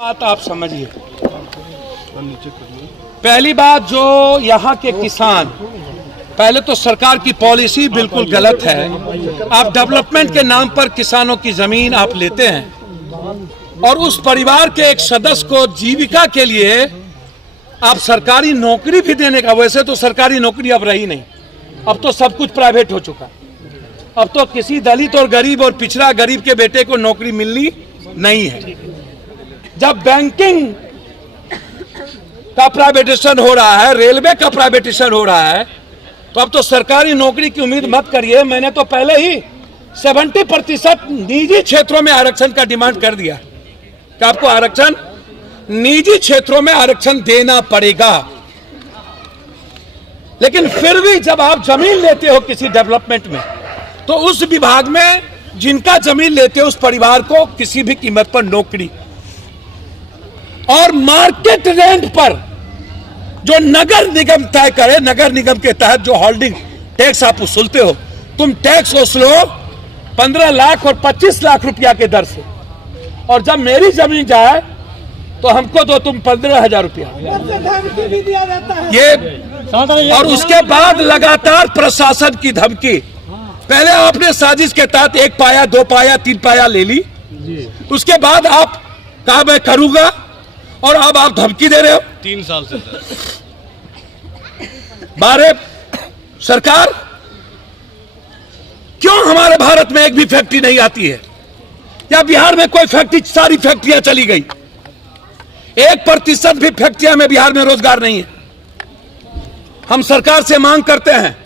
बात आप समझिए। पहली बात, जो यहाँ के किसान, पहले तो सरकार की पॉलिसी बिल्कुल गलत है। आप डेवलपमेंट के नाम पर किसानों की जमीन आप लेते हैं और उस परिवार के एक सदस्य को जीविका के लिए आप सरकारी नौकरी भी देने का, वैसे तो सरकारी नौकरी अब रही नहीं, अब तो सब कुछ प्राइवेट हो चुका। अब तो किसी दलित और गरीब और पिछड़ा गरीब के बेटे को नौकरी मिलनी नहीं है। जब बैंकिंग का प्राइवेटेशन हो रहा है, रेलवे का प्राइवेटेशन हो रहा है, तो अब तो सरकारी नौकरी की उम्मीद मत करिए। मैंने तो पहले ही 70% निजी क्षेत्रों में आरक्षण का डिमांड कर दिया कि आपको आरक्षण, निजी क्षेत्रों में आरक्षण देना पड़ेगा। लेकिन फिर भी जब आप जमीन लेते हो किसी डेवलपमेंट में, तो उस विभाग में जिनका जमीन लेते हो उस परिवार को किसी भी कीमत पर नौकरी, और मार्केट रेंट पर जो नगर निगम तय करे, नगर निगम के तहत जो होल्डिंग टैक्स आप वसूलते हो, तुम टैक्स वसूलो 15 लाख और 25 लाख रुपया के दर से, और जब मेरी जमीन जाए तो हमको दो तुम 15,000 रुपया ये। और उसके बाद लगातार प्रशासन की धमकी। पहले आपने साजिश के तहत 1 पाया 2 पाया 3 पाया ले ली, उसके बाद आप कहा मैं करूंगा, और अब आप धमकी दे रहे हो 3 साल से। बारे सरकार, क्यों हमारे भारत में एक भी फैक्ट्री नहीं आती है? या बिहार में कोई फैक्ट्री, सारी फैक्ट्रियां चली गई, 1% भी फैक्ट्रियां में बिहार में रोजगार नहीं है। हम सरकार से मांग करते हैं,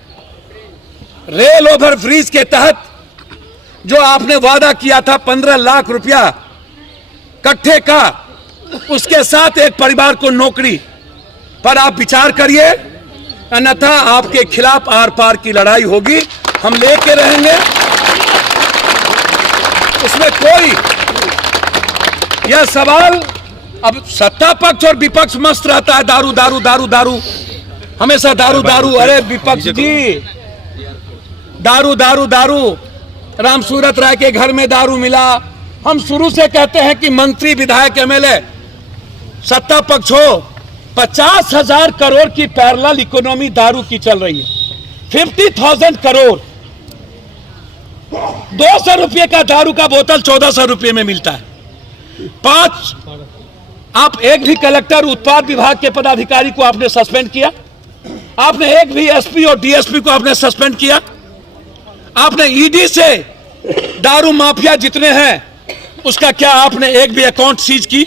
रेल ओवर ब्रिज के तहत जो आपने वादा किया था 15 लाख रुपया कट्ठे का, उसके साथ एक परिवार को नौकरी पर आप विचार करिए, अन्यथा आपके खिलाफ आर पार की लड़ाई होगी, हम लेके रहेंगे। उसमें कोई यह सवाल, अब सत्ता पक्ष और विपक्ष मस्त रहता है, दारू दारू दारू दारू, हमेशा दारू दारू। अरे विपक्ष जी, दारू दारू दारू, राम सूरत राय के घर में दारू मिला। हम शुरू से कहते हैं कि मंत्री विधायक MLA सत्ता पक्ष हो, 50,000 करोड़ की पैरेलल इकोनॉमी दारू की चल रही है। 50,000 करोड़, 200 रुपये का दारू का बोतल 1400 रुपये में मिलता है। 5, आप एक भी कलेक्टर, उत्पाद विभाग के पदाधिकारी को आपने सस्पेंड किया, आपने एक भी SP और DSP को आपने सस्पेंड किया, आपने ED से दारू माफिया जितने हैं उसका क्या आपने एक भी अकाउंट सीज की?